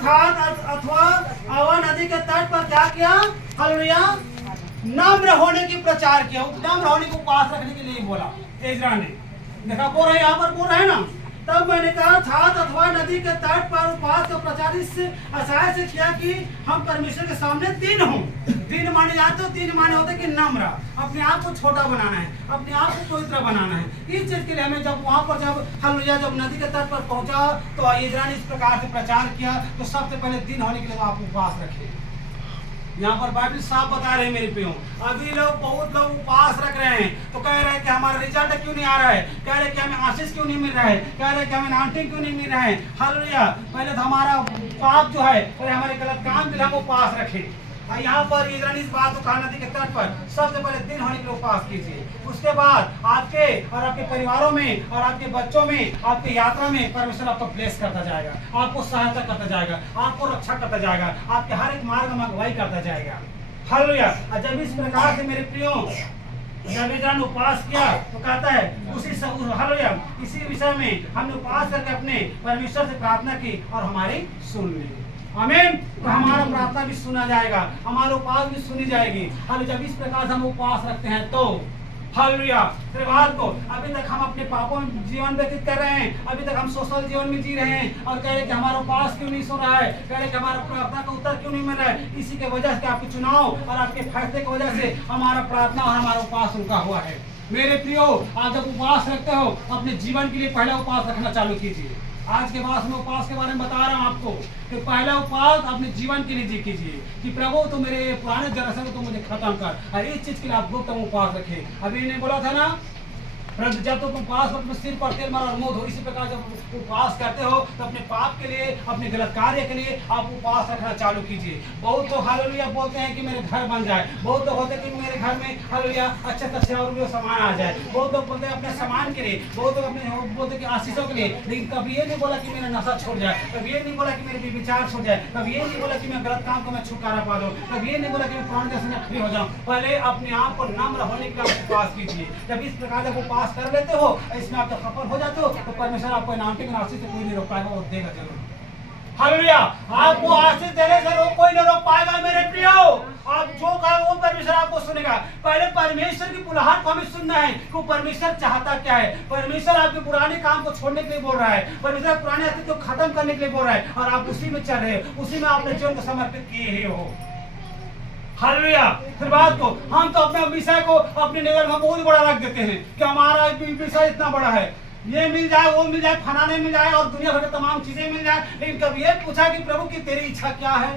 अथवा आवा नदी के तट पर क्या किया? हालेलुया, नम्र होने की प्रचार किया, नम्र होने को उपवास रखने के लिए बोला एजरा ने। देखा बोल रहे, यहाँ पर बोल रहे हैं ना। तब मैंने कहा छात अथवा नदी के तट पर उपवास का प्रचार इस आशय से किया कि हम परमेश्वर के सामने दीन हों। दीन माने जाते हो, दीन माने होते कि नम्र, अपने आप को छोटा बनाना है, अपने आप को पवित्र बनाना है। इस चीज के लिए हमें जब वहां पर हालेलुया जब नदी के तट पर पहुंचा तो इजरा ने इस प्रकार से प्रचार किया। तो सबसे पहले दीन होने के लिए आप उपवास रखें। यहाँ पर बाइबल साफ बता रहे हैं मेरे प्रियो। अभी लोग बहुत लोग उपवास रख रहे हैं तो कह रहे हैं कि हमारा रिजल्ट क्यों नहीं आ रहा है, कह रहे हैं कि हमें आशीष क्यों नहीं मिल रहा है, कह रहे हैं कि हमें नाउंटिंग क्यों नहीं मिल रहा है। हालेलुया, पहले तो हमारा पाप जो है, पहले हमारे गलत काम के लिए हम उपवास रखें। यहाँ पर इजरा ने इस बात को कहा नदी के तट पर सबसे पहले दिन होने के लिए उपवास कीजिए। उसके बाद आपके और आपके परिवारों में और आपके बच्चों में, आपकी यात्रा में परमेश्वर आपको ब्लेस करता जाएगा, आपको सहायता करता जाएगा, आपको रक्षा करता जाएगा, आपके हर एक मार्ग में अगुवाई करता जाएगा। हालेलुया, जब इस प्रकार से मेरे प्रियो जब इजरा ने उपवास किया तो कहता है हालेलुया इसी विषय में हमने उपवास करके अपने परमेश्वर से प्रार्थना की और हमारी सुन ली। आमीन। तो हमारा प्रार्थना भी सुना जाएगा, हमारा उपवास भी सुनी जाएगी। हालेलुया, जब इस प्रकार से हम उपवास रखते हैं तो हालेलुया बात को अभी तक हम अपने पापों में जीवन व्यतीत कर रहे हैं, अभी तक हम सोशल जीवन में जी रहे हैं और कह रहे कि हमारा उपवास क्यों नहीं सुन रहा है, कह रहे कि हमारा प्रार्थना का उत्तर क्यों नहीं मिल रहा है। इसी के वजह से आपके चुनाव और आपके फैसले की वजह से हमारा प्रार्थना और हमारा उपवास रुका हुआ है। मेरे प्रियो, आप जब उपवास रखते हो अपने जीवन के लिए पहला उपवास रखना चालू कीजिए। आज के बाद मैं उपवास के बारे में बता रहा हूँ आपको कि पहला उपवास अपने जीवन के लिए जी कीजिए कि प्रभु तो मेरे पुराने जनरेशन को तो मुझे खत्म कर, और इस चीज के लिए आप गुप्त उपवास रखे। अभी ने बोला था ना जब तुम उपवास अपने सिर पर तेल मारो और मुंह धो, इसी प्रकार जब उपवास करते हो तो अपने पाप के लिए, अपने गलत कार्य के लिए आप उपवास रखना चालू कीजिए। बहुत लोग हालेलुया बोलते हैं कि मेरे घर बन जाए, बहुत लोग होते हैं कि मेरे घर में हालेलुया अच्छे अच्छे और सामान आ जाए, बहुत लोग बोलते हैं अपने सामान के लिए, बहुत लोग अपने बोलते हैं कि आशीषों के लिए। लेकिन कभी ये नहीं बोला कि मेरा नशा छोड़ जाए, कभी ये नहीं बोला कि मेरे विचार छोड़ जाए, कभी ये नहीं बोला कि मैं गलत काम को मैं छुटकारा पा दूं, कभी ये नहीं बोला कि मैं पुराने जैसे मैं फ्री हो जाऊं। पहले अपने आप को नम्र होने के लिए उपवास कीजिए। जब इस प्रकार जब उपवास कर लेते हो, इसमें आप जब सफल हो जाते हो तो परमेश्वर आपको नाउंटिंग आशीष से कोई नहीं रोक पाएगा, वो देगा जरूर। हालेलुया, आपको आशीष देने से कोई नहीं रोक पाएगा मेरे प्रियो। आप जो कहा वो परमेश्वर आपको सुनेगा। पहले परमेश्वर की बुलाहट को हमें सुनना है कि परमेश्वर चाहता क्या है। परमेश्वर आपके पुराने काम को छोड़ने के लिए बोल रहा है, परमेश्वर पुराने अस्तित्व को खत्म करने के लिए बोल रहा है, और आप उसी में चल रहे हो, उसी में अपने जीवन को समर्पित किए ही हो। हालेलुया, फिर बात को हम तो अपने विषय को अपने नजर में बहुत बड़ा रख देते हैं कि हमारा विषय इतना बड़ा है, ये मिल जाए, वो मिल जाए, फलाने मिल जाए और दुनिया भर की तमाम चीजें मिल जाए। लेकिन कभी ये पूछा कि प्रभु की तेरी इच्छा क्या है?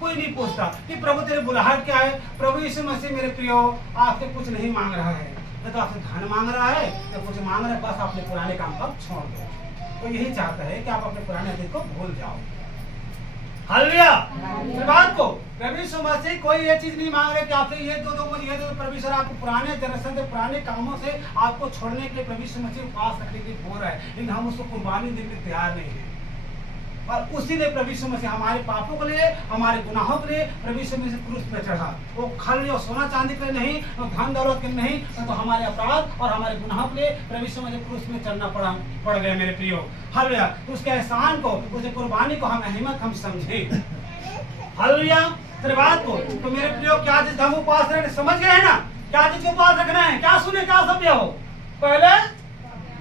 कोई नहीं पूछता कि प्रभु तेरे बुलाहट क्या है। प्रभु यीशु मसीह मेरे प्रियो आपसे कुछ नहीं मांग रहा है, न तो आपसे धन मांग रहा है, न कुछ मांग रहा है, बस अपने पुराने काम को छोड़ दो। तो यही चाहता है कि आप अपने पुराने अतीत को भूल जाओ। हालेलुया, बात को प्रभु यीशु मसीह कोई ये चीज नहीं मांग रहे कि आपसे ये दो मुझे ये दो। परमेश्वर आपको पुराने जनरेशन से, पुराने कामों से आपको छोड़ने के लिए प्रभु यीशु मसीह उपवास रखने के लिए बोल रहा है, लेकिन हम उसको कुर्बानी देने के लिए तैयार नहीं है। और उसी ने प्रभु यीशु मसीह हमारे पापों के लिए, हमारे गुनाहों के लिए प्रभु यीशु मसीह क्रूस पे चढ़ा। वो खाली और सोना चांदी के लिए नहीं, धन दौलत के लिए नहीं, तो हमारे अपराध और हमारे गुनाहों के लिए प्रभु यीशु मसीह क्रूस में चढ़ना पड़ गया मेरे प्रियो। हालेलुया, उसके एहसान को, उसके कुर्बानी को हम अहमियत हम समझे। हालेलुया, तेरे बात को तो मेरे प्रियो क्या चीज हम उपवास रखने समझ गए हैं ना? क्या चीज को उपवास रखना है, क्या सुने, क्या समझे हो? पहले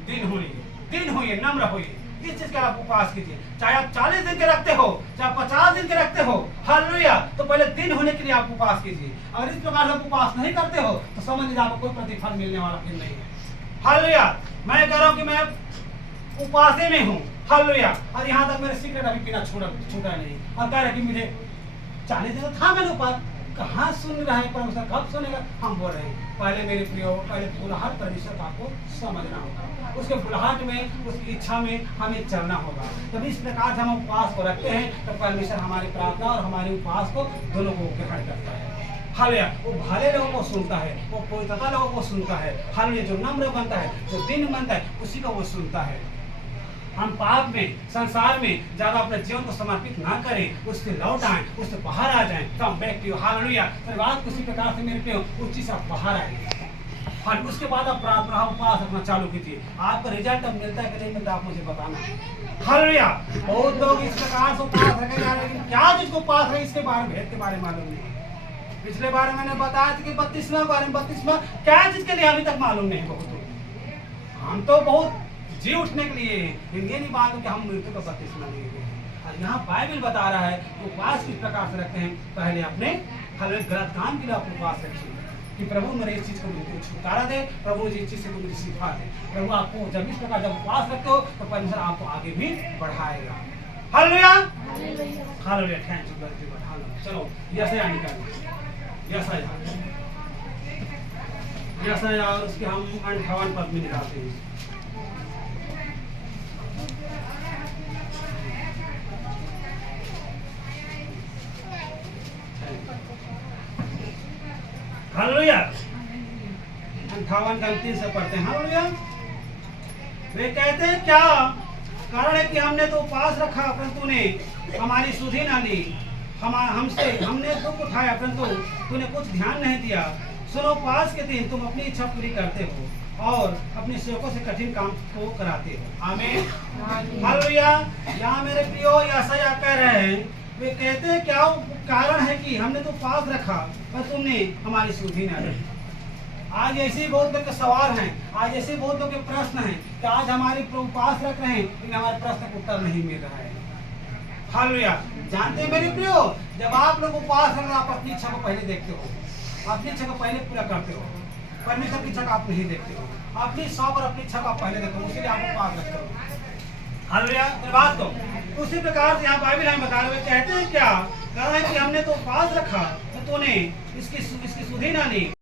दिन होइए, नम्र होइए, इस चीज का आप उपवास कीजिए। चाहे आप 40 दिन के रखते हो, चाहे 50 दिन के रखते हो, हालेलुया, तो पहले दिन होने के लिए आप उपवास कीजिए। अगर इस प्रकार से उपवास नहीं करते हो तो समझ लीजिए आपको कोई प्रतिफल मिलने वाला फिर नहीं है। हालेलुया, मैं कह रहा हूँ कि मैं उपवासे में हूँ। हालेलुया, और यहाँ तक मेरे सिगरेट अभी पीना छूटा नहीं, और कह रहे कि मुझे 40 दिन था मैंने ऊपर, कहाँ सुन रहा है परमेश्वर, कब सुनेगा? हम बोल रहे हैं पहले मेरे प्रियो, पहले बुलाहट परमेश्वर का आपको समझना होगा, उसके बुलाहट में, उसकी इच्छा में हमें चलना होगा। तब इस प्रकार से हम उपवास को रखते हैं तो परमेश्वर हमारी प्रार्थना और हमारे उपवास को दोनों को ग्रहण करता है। हालेलुया, वो भले लोगों को सुनता है, वो पवित्रता लोगों को सुनता है। हालेलुया, जो नम्र बनता है, जो दिन बनता है, उसी को वो सुनता है। हम पाप में, संसार में ज्यादा अपने जीवन को समर्पित ना करें, उससे लौट आए, उससे बाहर आ जाएं, कम बैक टू हालेलुया। फिर बात उसी प्रकार से मेरे प्रियो उस चीज से आप बाहर आएंगे, और उसके बाद आप प्रार्थना उपवास रखना चालू कीजिए। आपका रिजल्ट अब मिलता है कि नहीं मिलता, आप मुझे बताना है। हालेलुया। बहुत लोग इस प्रकार से उपवास रखे जा रहे हैं, लेकिन क्या चीज को उपवास है इसके बारे में, भेद के बारे में मालूम नहीं। पिछले बार मैंने बताया था कि 32वां बारे में, 32वां क्या चीज के लिए अभी तक मालूम नहीं। बहुत हम तो बहुत जी उठने के लिए, लेकिन ये नहीं मालूम कि हम मृत्यु का 32वां लिए। और यहाँ बाइबल बता रहा है तो उपवास किस प्रकार से रखते हैं। पहले अपने गलत काम के लिए आप उपवास रखिए कि प्रभु मेरे इस चीज को मुझे छुटकारा दे, प्रभु इस चीज से मुझे सिखा दे। प्रभु आपको जब इस प्रकार जब उपवास रखते हो तो परमेश्वर आपको आगे भी बढ़ाएगा। Hallelujah hallelujah. Thank you God. चलो यशायाह निकालिए, यशायाह और उसके हम 58 पद में निकालते हैं। हालेलुया। 58 का 3 से पढ़ते हैं। हालेलुया। वे कहते हैं क्या कारण है कि हमने तो उपवास रखा परंतु ने हमारी सुधि ना ली, हमने दुख उठाया परंतु तूने कुछ ध्यान नहीं दिया। सुनो, उपवास के दिन तुम अपनी इच्छा पूरी करते हो और अपने सेवकों से कठिन काम को कराते हो। आमीन हालेलुया। यहाँ मेरे प्रियो यशायाह कह रहे हैं, वे कहते हैं क्या कारण है कि हमने तो उपवास रखा पर तुमने हमारी सुधि ना ली। आज ऐसे बहुत लोग के सवाल हैं, आज ऐसे बहुत लोग के प्रश्न हैं कि आज हमारी उपवास रख रहे हैं लेकिन हमारे प्रश्न का उत्तर नहीं मिल रहा है। हालेलुया। जानते हैं मेरे प्रियो, जब आप लोग उपवास रख रहे आप अपनी इच्छा को पहले देखते हो, अपनी इच्छा को पहले पूरा करते हो, परमेश्वर की इच्छा को आप नहीं देखते हो। अपनी शौक और अपनी इच्छा को आप पहले देखते हो, उसके लिए आप उपवास रखते हो। हालेलुया। बात को उसी प्रकार से यहाँ बाइबल हमें बता रहे कहते हैं क्या कारण है कि हमने तो उपवास रखा तो तूने इसकी सुधि ना ली।